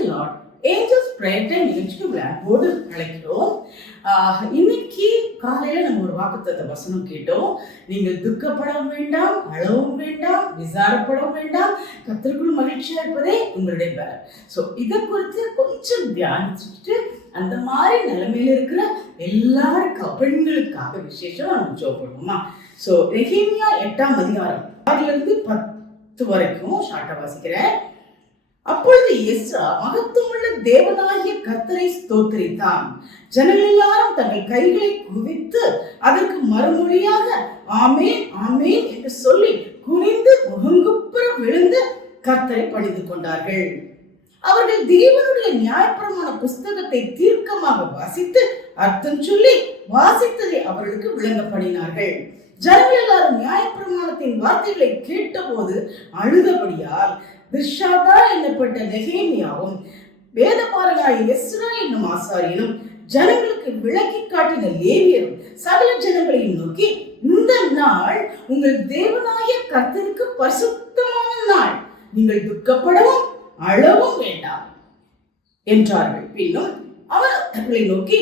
the Lord. Angels prayer time நிகழ்ச்சிக்கு விளையாடோடு அழைக்கிறோம். இன்னைக்கு காலையில நம்ம ஒரு வாக்குத்தத்த வசனம் கேட்டோம். நீங்கள் துக்கப்பட வேண்டாம், அழவும் வேண்டாம், விசாரப்பட வேண்டாம், கர்த்தருக்குள் மகிழ்ச்சியா இருப்பதே உங்களுடைய பலம். ஸோ இதை குறித்து கொஞ்சம் தியானிச்சுட்டு அந்த மாதிரி நிலைமையில இருக்கிற எல்லாருக்கும் பெண்களுக்காக விசேஷம் நம்ம ஜெபம் பண்ணுவோமா. ஸோ நெகேமியா 8ஆம் அதிகாரம் 6-10 வரைக்கும் ஷார்ட்டா வாசிக்கிறேன். அப்பொழுது எஸ்ரா மகத்துவமுள்ள தேவனாகிய கர்த்தரை ஸ்தோத்திரித்தான். ஜனங்கள் எல்லாரும் தங்கள் கைகளை குவித்து அதற்கு மறுமொழியாக ஆமேன் ஆமேன் என்று சொல்லி குனிந்து முகங்குப்புற விழுந்து கர்த்தரை பணிந்து கொண்டார்கள். அவர்கள் தேவனுடைய நியாயப்பிரமாண புஸ்தகத்தை தீர்க்கமாக வாசித்து அர்த்தம் சொல்லி வாசித்ததை அவர்களுக்கு விளங்க பண்ணினார்கள். ஜனங்கள் எல்லாரும் நியாயப்பிரமாணத்தின் வார்த்தைகளை கேட்டபோது அழுதபடியால் திர்ஷாதா என்னப்பட்ட நெகேமியாவும் வேதபாரகனாய எஸ்ரா என்னும் ஆசாரியனும் ஜனங்களுக்கு விளக்கி காட்டின லேவியரும் சகல ஜனங்களையும் நோக்கி, இந்த நாள் உங்கள் தேவனாகிய கர்த்தருக்கு பரிசுத்தமான நாள், நீங்கள் துக்கப்படவும் அழவும் வேண்டாம் என்றார்கள். பின்னும் அவர்களை நோக்கி,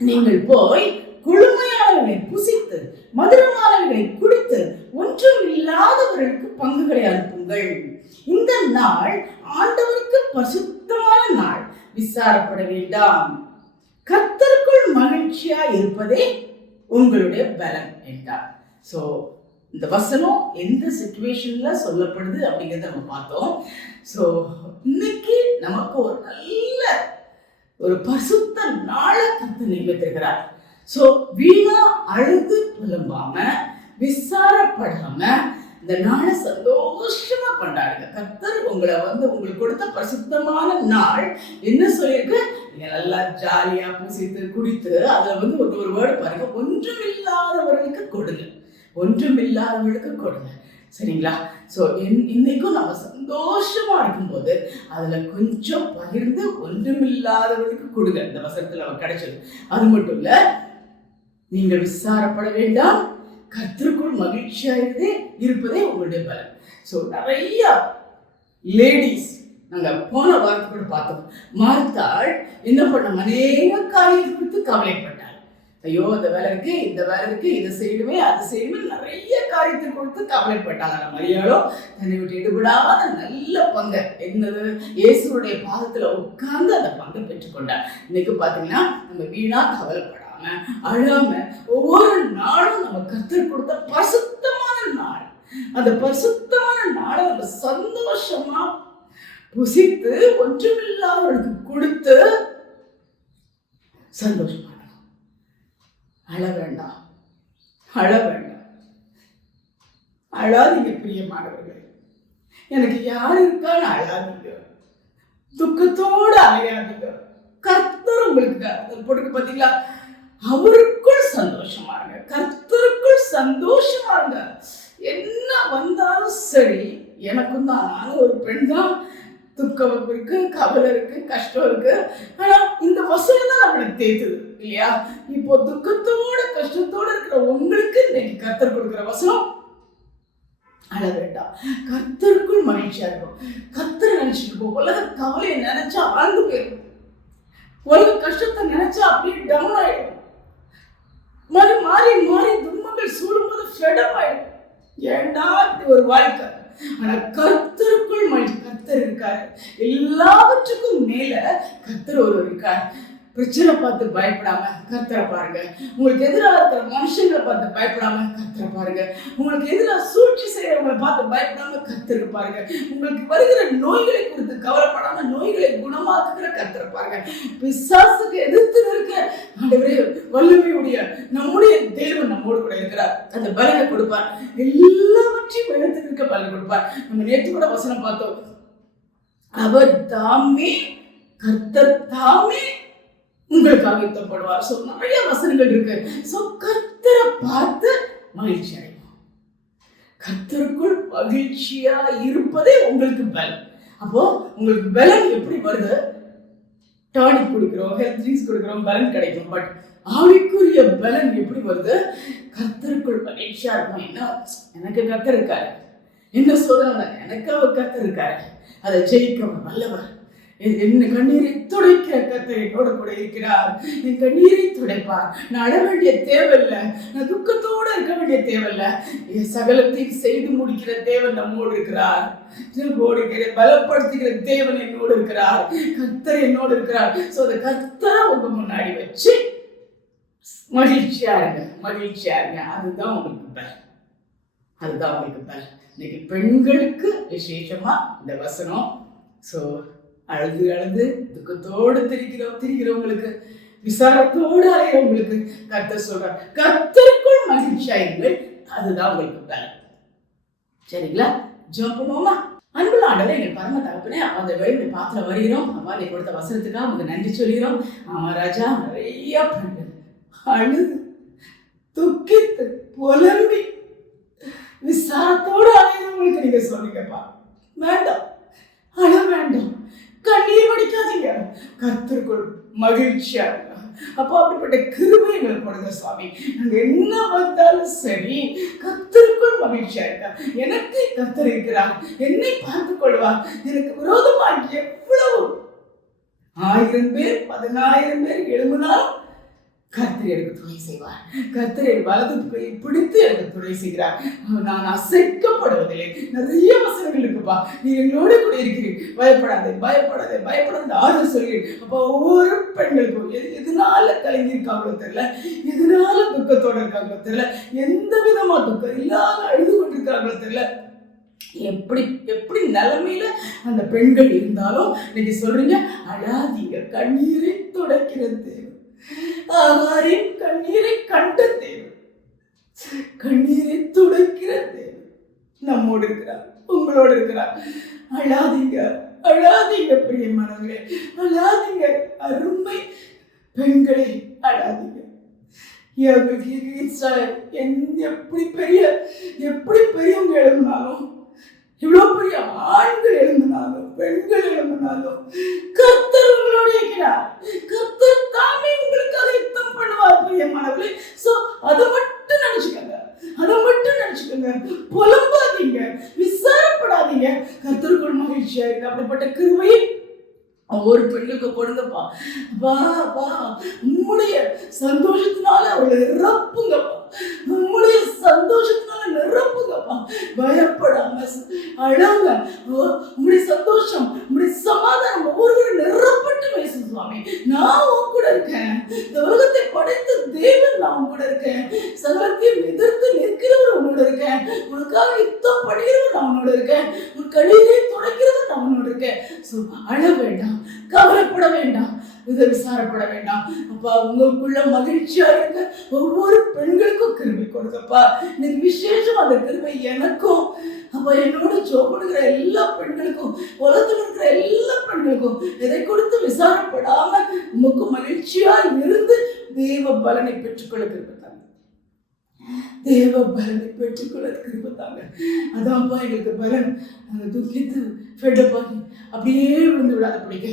நீங்கள் போய் குளுமையானவர்களை புசித்து மதுரமானவர்களை குடித்து ஒன்றும் இல்லாதவர்களுக்கு பங்குகளை அனுப்புங்கள். இந்த நாள் ஆண்டவருக்கு பரிசுத்தமான நாள், விசாரப்பட வேண்டாம், கர்த்தருக்குள் மகிழ்ச்சியா இருப்பதே உங்களுடைய பலம் என்றார். சோ இந்த வசனம் எந்த சிச்சுவேஷன்ல சொல்லப்படுது அப்படிங்கிறத நம்ம பார்த்தோம். சோ இன்னைக்கு நமக்கு ஒரு நல்ல ஒரு பரிசுத்த நாளை கர்த்தர் நியமித்திருக்கிறார். சோ வீணா அழுது புலம்பாம விசாரப்படாம இந்த நாளை சந்தோஷமா கொண்டாடுங்க. கர்த்தர் உங்களுக்கு கொடுத்த பரிசுத்தமான நாள் என்ன சொல்லியிருக்கு? நீங்க நல்லா ஜாலியா பூசித்து குடித்து அதுல ஒரு வேர்டு பாருங்க, ஒன்றுமில்லாதவர்களுக்கு கொடுங்க, ஒன்றுமில்லாதவர்களுக்கு கொடுங்க. சரிங்களா? ஸோ இன்னைக்கும் நம்ம சந்தோஷமா இருக்கும்போது அதுல கொஞ்சம் பகிர்ந்து ஒன்றுமில்லாதவர்களுக்கு கொடுங்க. இந்த வசனத்துல நம்ம கிடைச்சது. அது மட்டும் இல்ல, நீங்கள் விசாரப்பட வேண்டாம், கர்த்தருக்குள் மகிழ்ச்சியா இருப்பதே உங்களுடைய பலம். ஸோ நிறைய லேடிஸ் நாங்க போன வாரத்தை கூட பார்த்தோம். மார்த்தாள் என்ன பண்ணாங்க? அநேக காரியத்தை குறித்து கவலைப்பட்டாள். ஐயோ அந்த வேலை இருக்கு, இந்த வேலை இருக்கு, இதை செய்யணுமே அது செய்யணுமே, நிறைய காரியத்தை கொடுத்து கவலைப்பட்டாங்க. மரியாளோ தன்னை விட்டு எடுபடாத நல்ல பங்கை என்னது இயேசுடைய பாதத்துல உட்கார்ந்து அந்த பங்கை பெற்றுக்கொண்டார். இன்னைக்கு பாத்தீங்கன்னா நம்ம வீணா கவலைப்படாம அழாம ஒவ்வொரு நாளும் நம்ம கர்த்தர் கொடுத்த பரிசுத்தமான நாள், அந்த பரிசுத்தமான நாளை நம்ம சந்தோஷமா புசித்து ஒன்றுமில்லாதவர்களுக்கு கொடுத்து சந்தோஷமா அழ வேண்டாம், அழ வேண்டாம், அழாதீங்க பிரியமானவர்கள். எனக்கு யாரு இருக்கான்னு அழாதீங்க, துக்கத்தோடு அலையாதீங்க. கர்த்தர் உங்களுக்கு போட்டு பார்த்தீங்களா, அவருக்குள் சந்தோஷமா இருங்க, கர்த்தருக்குள் சந்தோஷமா இருங்க. என்ன வந்தாலும் சரி, எனக்கும் தான், நானும் ஒரு பெண் தான், துக்கம் இருக்கு, கவலை இருக்கு, கஷ்டம் இருக்கு. ஆனா இந்த வசனம் தான் நம்மளை தேத்துது இல்லையா? இப்போ துக்கத்தோட கஷ்டத்தோட இருக்கிற உங்களுக்கு இன்னைக்கு கர்த்தர் கொடுக்கிற வசனம், அழ வேண்டாம், கர்த்தருக்குள் மகிழ்ச்சியா இருக்கும். கர்த்தர் நினைச்சிட்டு இருப்போம். உலக கவலையை நினைச்சா ஆழ்ந்து போயிடும், உலக கஷ்டத்தை நினைச்சா அப்படியே டவுன் ஆயிடும், மாறி மாறி மாறி துன்பங்கள் சூடும்போது ஃபெடப் ஆயிடும். ஏண்டா இப்படி ஒரு வாழ்க்கை? ஆனா கர்த்தருக்குள் மகிழ்ச்சி. கர்த்தர் இருக்காரு, எல்லாவற்றுக்கும் மேல கர்த்தர் ஒருவர் இருக்கார். பிரச்சனை பார்த்து பயப்படாம கர்த்தரை பாருங்க. உங்களுக்கு எதிராக இருக்கிற மனுஷங்களை பார்த்து பயப்படாம கர்த்தரை பாருங்க. உங்களுக்கு எதிராக சூழ்ச்சி செய்யறவங்களை பார்த்து பயப்படாம கர்த்தரை பாருங்க. உங்களுக்கு வருகிற நோய்களை குறித்து கவலைப்படாம நோய்களை குணமாக்குகிற கர்த்தரை பாருங்க. பிசாசுக்கு எதிர்த்து இருக்க ஆண்டவரே வல்லமையுடைய நம்முடைய தேவன் நம்மோடு கூட இருக்கிறார். அந்த பலனை கொடுப்பார், எல்லாவற்றையும் எடுத்து இருக்க பலன் கொடுப்பார். நம்ம நேற்று கூட வசனம் பார்த்தோம், அவர் தாமே, கர்த்தர் தாமே உங்களுக்காக யுத்தப்படுவார். சோ நிறைய வசனங்கள் இருக்கு. சோ கர்த்தரை பார்த்து மகிழ்ச்சி அடைவோம். கர்த்தருக்குள் மகிழ்ச்சியா இருப்பதே உங்களுக்கு பலம். அப்போ உங்களுக்கு பலம் எப்படி வருது? டானிக் குடிக்கிறோம், ஹெல்த் ட்ரிங்க்ஸ் குடிக்கிறோம், பலன் கிடைக்கும். பட் ஆவிக்குரிய பலன் எப்படி வருது? கர்த்தருக்குள் மகிழ்ச்சியா இருக்கும். என்ன, எனக்கு கர்த்தர் இருக்காரு, என்ன சோதனை எனக்கு அவர் கர்த்தர் இருக்காரு, அதை ஜெயிக்க வல்லவர். என் கண்ணீரை துடைக்கிற கர்த்தர் என்னோட கூட இருக்கிறார். என் கண்ணீரை துடைப்பார். நான் அழ வேண்டிய தேவையில்லை, நான் துக்கத்தோடு இருக்க வேண்டிய தேவையில்லை. என் சகலத்தையும் செய்து முடிக்கிற தேவன் நம்மோடு இருக்கிறார். பலப்படுத்துகிற தேவன் என்னோடு இருக்கிறார். கர்த்தர் என்னோடு இருக்கிறார். சோ அந்த கர்த்தரை உங்க முன்னாடி வச்சு மகிழ்ச்சியா இருங்க, மகிழ்ச்சியா இருங்க. அதுதான் உங்களுக்கு பலன், அதுதான் உங்களுக்கு பலன். இன்னைக்கு பெண்களுக்கு விசேஷமா இந்த வசனம். ஸோ அழுது அழுது துக்கத்தோடு திரிகிறவங்களுக்கு, விசாரத்தோடு அலைகிறவங்களுக்கு கர்த்தர் சொல்றார், கர்த்தருக்குள் மகிழ்ச்சியாயிருங்கள். அதுதான் உங்களுக்கு பலன். சரிங்களா? ஜெபம் பண்ணுவோமா? அன்புள்ள ஆண்டவரே, எங்கள் பரம தகப்பனே, அந்த வேலை பாத்திரம் வருகிறோம். அம்மா நீ கொடுத்த வசனத்துக்காக உங்களுக்கு நன்றி சொல்கிறோம். ஆமா ராஜா, நிறைய பெண்கள் அழுது துக்கித்து புலம்பி விசாரத்தோடு அலைகிறவங்களுக்கு நீங்க சொன்னீங்கப்பா. வேண்டாம், அழ வேண்டாம், கண்ணீர் வடிக்காதீங்க, கர்த்தருக்குள் மகிழ்ச்சியா இருங்க. அப்போ அப்படிப்பட்ட கிருபை எங்களுக்கு கொடுங்க சுவாமி. நாங்க என்ன வந்தாலும் சரி, கர்த்தருக்குள் மகிழ்ச்சியா இருக்கா. எனக்கு கர்த்தர் இருக்கிறார், என்னை பார்த்துக் கொள்வார். எனக்கு விரோதமாக எவ்வளவு 1000 பேர் 10000 பேர் எழும்பினாலும் கர்த்தர் எனக்கு துணை செய்வார். கர்த்தர் என் வலது பிடித்து எனக்கு துணை செய்கிறார். நான் அசைக்கப்படுவதில்லை. நிறைய வசனங்கள் இருக்குப்பா. நீ எங்களோட கூட இருக்கிறீர். பயப்படாதே, பயப்படாதே, பயப்படாத ஆறு சொல்கிறேன். அப்போ ஒவ்வொரு பெண்களுக்கும் எதனால கலங்கி இருக்காங்களோ தெரியல, எதனால துக்கத்தோட இருக்காங்களோ தெரியல, எந்த விதமா துக்கம் இல்லாத அழுது கொண்டிருக்காங்களோ தெரியல, எப்படி நிலைமையில அந்த பெண்கள் இருந்தாலும் நீங்க சொல்றீங்க, அழாதீங்க, கண்ணீரை துடைக்கிறது ஆகாரின் கண்ணீரை கண்ட தேவன், கண்ணீரை துடைக்கிற தேவன் நம்மோடு இருக்கிறார், உங்களோடு இருக்கிறார். அழாதீங்க, அழாதீங்க பிரியமானவர்களே, அழாதீங்க அருமை பெண்களே, அழாதீங்க. எப்படி பெரியவங்க எழுதினாலும், இவ்வளவு பெரிய ஆண்கள் எழுந்தினாலும், பெண்கள் எழுந்தினாலும், கர்த்தர் உங்களோட இருக்கிறார். கர்த்தர் தாமே உங்களுக்காக யுத்தம் பண்ணுவார் பிரியமானவர்களே. சோ அதை மட்டும் நினைச்சுக்கோங்க, அதை மட்டும் நினைச்சுக்கோங்க. புலம்பாதீங்க, விசாரப்படாதீங்க, கர்த்தருக்குள் மகிழ்ச்சியா இருக்கு. அப்படிப்பட்ட கிருபையை ஒவ்வொரு பெண்ணுக்கு கொடுங்கப்பா. உம்முடைய சந்தோஷத்தினால அவளை நிரப்புங்கப்பா, உம்முடைய சந்தோஷத்தினால நிரப்புங்கப்பா. பயப்படாம அழாங்க. உம்முடைய சந்தோஷம், உம்முடைய சமாதானம் ஒவ்வொருவரும் நிரப்பட்டு பேசு சுவாமி. நான் உன் கூட இருக்கேன். இந்த உலகத்தை படைத்த தேவன் நான் உன் கூட இருக்கேன். சகலத்தையும் எதிர்த்து நிற்கிறவர் உன்னோட இருக்கேன். உனக்காக யுத்தம் பண்ணுகிறவர் நான் உன்னோட இருக்கேன். உன் கண்ணீரை துடைக்கிறவர் நான் உன்னோட இருக்கேன். அழ வேண்டாம், கவலைப்பட வேண்டாம், இதை விசாரப்பட வேண்டாம். அப்பா உங்களுக்குள்ள மகிழ்ச்சியா இருக்க ஒவ்வொரு பெண்களுக்கும் கிருபை கொடுக்கப்பா. இன்னைக்கு விசேஷம் அந்த கிருபை எனக்கும், அப்ப என்னோட ஜோப்படுகிற எல்லா பெண்களுக்கும், உலகத்தில் இருக்கிற எல்லா பெண்களுக்கும் இதை கொடுத்து விசாரப்படாம உமக்கு மகிழ்ச்சியா இருந்து தேவ பலனை பெற்றுக்கொள்ள கிருபை தாங்க, தேவ பலனை பெற்றுக்கொள்ள கிருபை தாங்க. அதான்ப்பா எங்களுக்கு பலன். நாங்கள் துக்கித்து ஃபெட்டப்பாகி அப்படியே விழுந்து விடாத பிடிக்க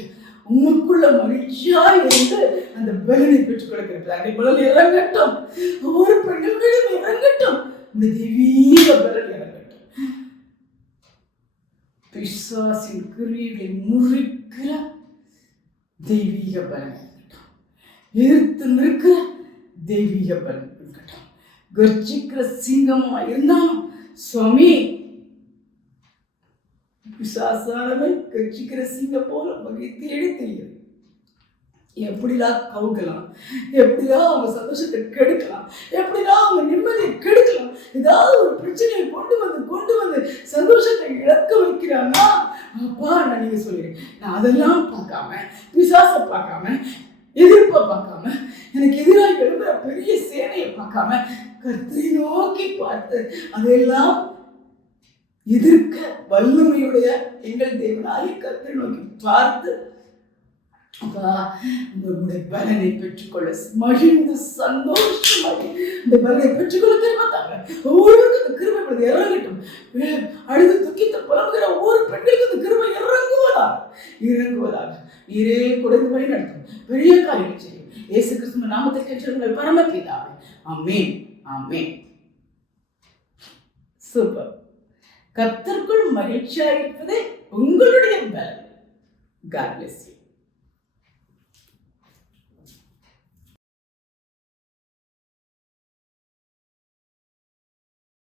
உங்களுக்குள்ள மகிழ்ச்சியா இருந்து அந்த பலனை பெற்றுக்கொள்ள கிருபை. அந்த பலன் இறங்கட்டும், ஒவ்வொரு பெண்களிடம் இறங்கட்டும், தெய்வீக பலன் இறங்கட்டும். பிசாசின் கிரியைகளை முறிக்கிற தெய்வீக பலன் இருக்கட்டும், எதிர்த்து நிற்கிற தெய்வீக பலன் இருக்கட்டும். கர்ஜிக்கிற சிங்கமா இருந்தாலும் சுவாமி, பிசாசானவன் கர்ஜிக்கிற சிங்கம் போல வகை தேடி தெரியும். எப்படிலாம் கவுக்கலாம், எப்படிலாம் அவங்க சந்தோஷத்தை கெடுக்கலாம், எப்படிலாம் அவங்க நிம்மதியை கெடுக்கலாம், ஏதாவது ஒரு பிரச்சனையை கொண்டு வந்து சந்தோஷத்தை இழக்க வைக்கிறானா. அப்பா நான் நீங்க சொல்லிடுறேன், நான் அதெல்லாம் பார்க்காம, பிசாசை பார்க்காம, எதிர்ப்பை பார்க்காம, எனக்கு எதிராக எழுதுற பெரிய சேனையை பார்க்காம, கர்த்தரை நோக்கி பார்த்து அதையெல்லாம் எதிர்க்க வல்லமையுடைய எங்கள் தேவனாகிய கர்த்தரை நோக்கி பார்த்து உங்களுடைய பலனை பெற்றுக்கொள்ள மகிழ்ந்து சந்தோஷமாக இந்த பலனை பெற்றுக்கொள்ள கிருபைத்தாங்க. ஒவ்வொருவருக்கும் இந்த கிருபை இறங்கட்டும். அழுது துக்கித்த புலம்புகிற ஒவ்வொரு பெண்களுக்கும் இந்த கிருபை இறங்குவதாக நீரே குறைந்து வழி நடத்தும், பெரிய காரியம் செய்யும். இயேசு கிறிஸ்துவின் நாமத்தில் கேட்கிறவர்கள் பரமபிதாவே. ஆமென், ஆமென். சூப்பர். கர்த்தருக்குள் மகிழ்ச்சியாக இருப்பதே உங்களுடைய பலன். God bless you.